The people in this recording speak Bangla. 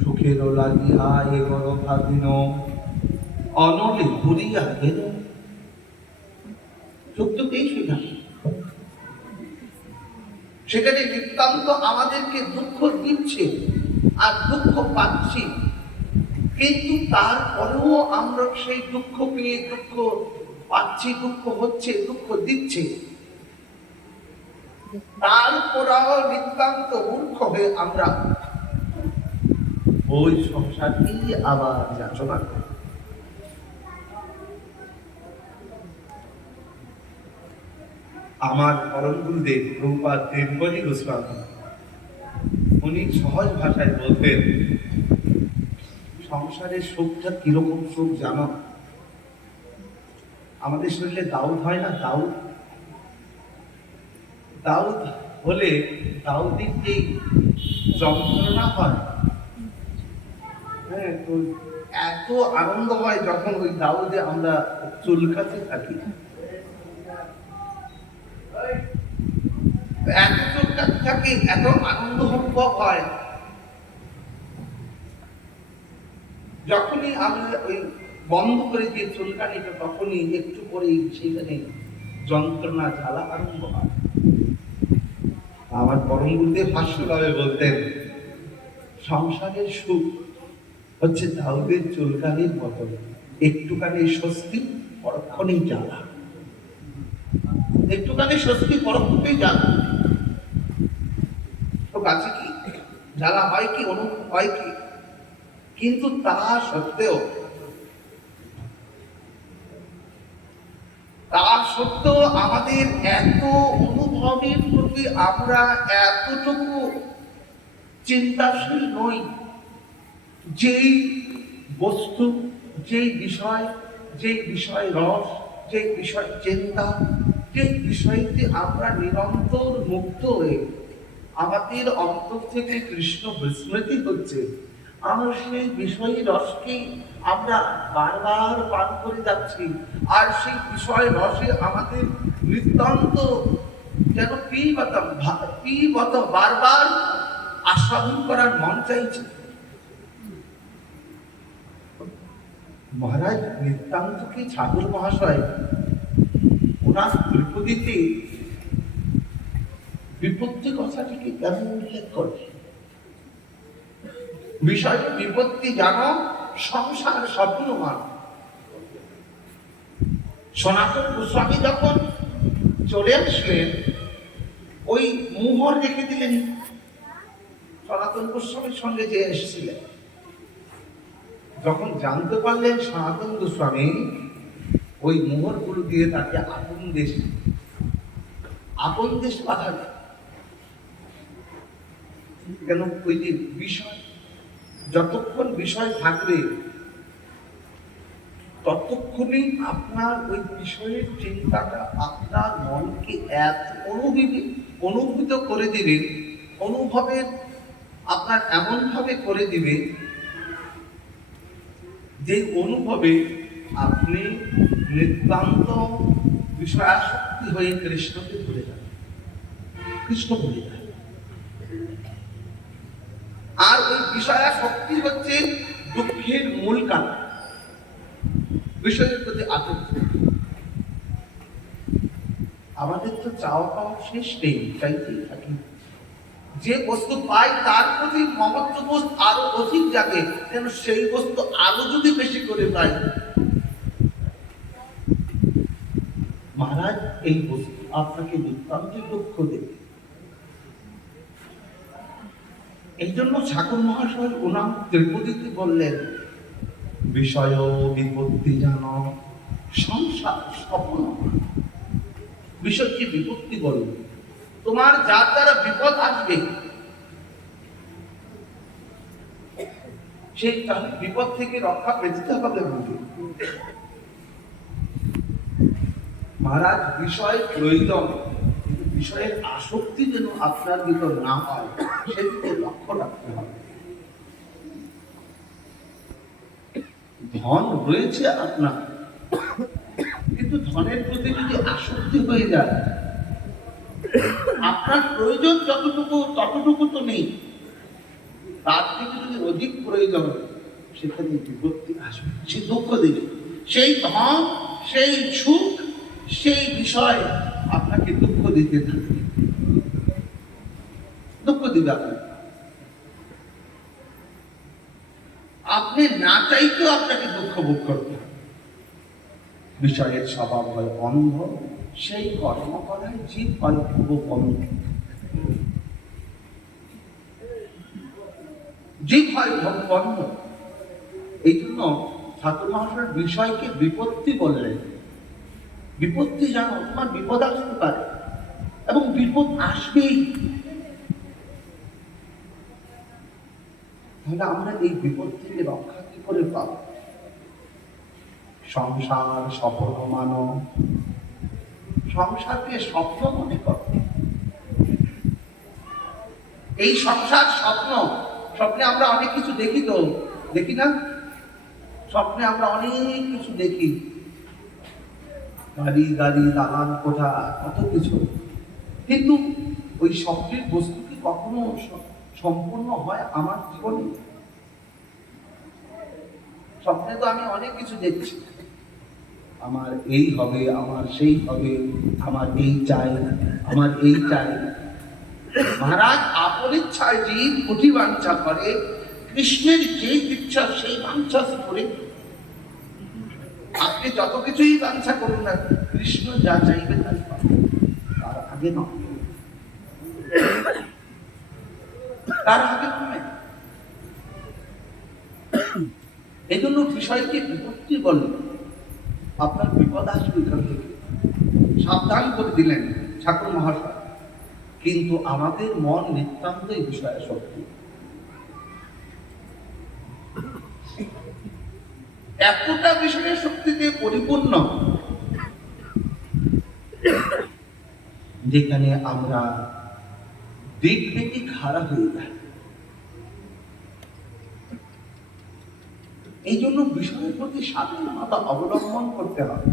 সুখের লাগিয়া এগর ভাবিন অনলে ঘুরিয়া গেল। সত্যকেই সেটা, সেখানে নিতান্ত আমাদেরকে দুঃখ দিচ্ছে আর দুঃখ পাচ্ছি, কিন্তু তারপরেও আমরা সেই দুঃখ পেয়ে দুঃখ পাচ্ছি, দুঃখ হচ্ছে, দুঃখ দিচ্ছে, তারপরেও নিতান্ত মূর্খ হয়ে আমরা ওই সংসারকেই আবার যাচনা করি। আমার পরম গুরুদেব প্রভুপাদ দেবগণী গোস্বামী উনি সহজ ভাষায় বলতেন, সংসারের সুখটা কিরকম সুখ জানো? আমাদের শরীরে দাউদ হয় না, দাউদ দাউদ হলে দাউদের যে যন্ত্রণা হয়, হ্যাঁ, তো এত আনন্দ হয় যখন ওই দাউদে আমরা চুলকাতে থাকি, এত চুলকাতে থাকি, এত আনন্দ অনুভব হয়। যখনই আমরা ওই বন্ধ করে দিয়ে চুলকানিটা, তখনই একটু পরেই সেখানে যন্ত্রণা জ্বালা আরম্ভ হয়। আমার পরম গুরুদেব হাস্যভাবে বলতেন, সংসারের সুখ হচ্ছে দাউদের চুলকানির মতো, একটুখানি স্বস্তি, পরক্ষণেই জ্বালা, একটুখানি স্বস্তি, পরক্ষণেই জ্বালা। তো কাছে কি জ্বালা হয় কি, অনুভব হয় কি? কিন্তু তা সত্ত্বেও আমাদের এত অনুভবের প্রতি আমরা এতটুকু চিন্তাশীল নই, যেই বস্তু, যেই বিষয়, যেই বিষয় রস, যেই বিষয় চিন্তা, যেই বিষয়তে আমরা নিরন্তর মুক্ত হয়ে আমাদের অন্তর থেকে কৃষ্ণ বিস্মৃতি হচ্ছে, আমরা সেই বিষয় রসকে আমরা বারবার পান করে যাচ্ছি, আর সেই বিষয় রসে আমাদের নিতান্ত যেন পিবত বারবার আস্বাদন করার মন চাইছে। মহারাজ নিত্যান্ত কি ঠাকুর মহাশয় ওনার ত্রিপদীতে বিপত্তি কথাটিকে কেমন উল্লেখ করে? বিষয় বিপত্তি জানো, সংসার স্বপ্নমান। সনাতন গোস্বামী যখন চলে আসলেন, ওই মোহর রেখে দিলেন সনাতন গোস্বামীর সঙ্গে যে এসেছিলেন। যখন জানতে পারলেন সনাতন গোস্বামী, ওই মোহরগুলো দিয়ে তাকে আপন দেশ পাঠালেন। কেন? ওই যে বিষয়, যতক্ষণ বিষয় থাকবে ততক্ষণই আপনার ওই বিষয়ের চিন্তাটা আপনার মনকে এত অনুভূত করে দিবে, অনুভবের আপনার এমন ভাবে করে দিবে যে অনুভবে আপনি নিতান্ত বিষয়াসক্তি হয়ে কৃষ্ণকে ভুলে যাবেন, কৃষ্ণ ভুলে যাবেন। আর ওই বিষয়াসক্তি হচ্ছে দুঃখের মূল কারণ, বিষয়ের প্রতি আসক্তি। আমাদের তো চাওয়া পাওয়ার শেষ নেই, চাইতেই থাকি। যে বস্তু পাই তার প্রতি মমত্ববোধ আরো অধিক জাগে, যেন সেই বস্তু আরো যদি বেশি করে পাই। মহারাজ এই বস্তু আপনাকে নিতান্ত দুঃখ দেবে। এই জন্য ঠাকুর মহাশয় ওনার ত্রিপদীতে বললেন, বিষয় বিপত্তি জানো, সংসার স্বপ্ন। বিষয়কে বিপত্তি বলো, তোমার যার দ্বারা বিপদ আসবে সেই বিপদ থেকে রক্ষা পেতে হবে। মহারাজ বিষয় প্রয়োজন, বিষয়ের আসক্তি যেন আপনার ভিতর না হয় সেদিকে লক্ষ্য রাখতে হবে। ধন রয়েছে আপনার, কিন্তু ধনের প্রতি যদি আসক্তি হয়ে যায়, আপনার প্রয়োজন যতটুকু ততটুকু তো নেই, তার থেকে যদি শক্তির অধিক প্রয়োজন, সেখানে বিপত্তি আসবে, সে দুঃখ দিবে। সেই ধন, সেই সুখ, সেই বিষয় আপনাকে দুঃখ দিতে থাকবে, দুঃখ দিবে আপনাকে। আপনি না চাইতেও আপনাকে দুঃখ ভোগ করতে হবে। বিষয়ের স্বভাব হয় অন্ধ, সেই কর্ম করায় জীব হয় ভববন্ধ। জীব হয় ভববন্ধ। এই জন্য ঠাকুর মহাশয় বিষয়কে বিপত্তি বললেন। বিপত্তি জানো, তোমার বিপদ আসতে পারে এবং বিপদ আসবেই। তাহলে আমরা এই বিপদ থেকে রক্ষা কি করে পাব? সংসার স্বপ্ন মানব, সংসারকে স্বপ্ন মনে কর। এই সংসার স্বপ্ন, স্বপ্নে আমরা অনেক কিছু দেখি, তো দেখি না? স্বপ্নে আমরা অনেক কিছু দেখি, গাড়ি গাড়ি, দালান কোঠা, কত কিছু। কিন্তু ওই স্বপ্নের বস্তু কি কখনো সম্পূর্ণ হয় আমার জীবনে? স্বপ্নে তো আমি অনেক কিছু দেখছি, আমার এই হবে, আমার সেই হবে, আমার এই চাই, আমার এই চাই। মহারাজ, আপন ইচ্ছায় জীব কোটি বাঞ্ছা করে, কৃষ্ণের যে ইচ্ছা সেই বাঞ্ছা করে। আপনি যত কিছুই বাঞ্ছা করুন না, কৃষ্ণ যা চাইবে তাই পাবে, তার আগে নয়, তার আগে নয়। এই জন্য বিষয়কে বিপত্তি বলে। আপনার বিপদ আসবে এখান থেকে, সাবধান করে দিলেন ঠাকুর মহাশয়। কিন্তু আমাদের মন নিতান্ত এই বিষয়ে শক্তি, এতটা বিষয়ের শক্তিতে পরিপূর্ণ, যেখানে আমরা দিক থেকে খারাপ হয়ে যায়। এই জন্য বিষয়ের প্রতি সাবধানতা অবলম্বন করতে হবে।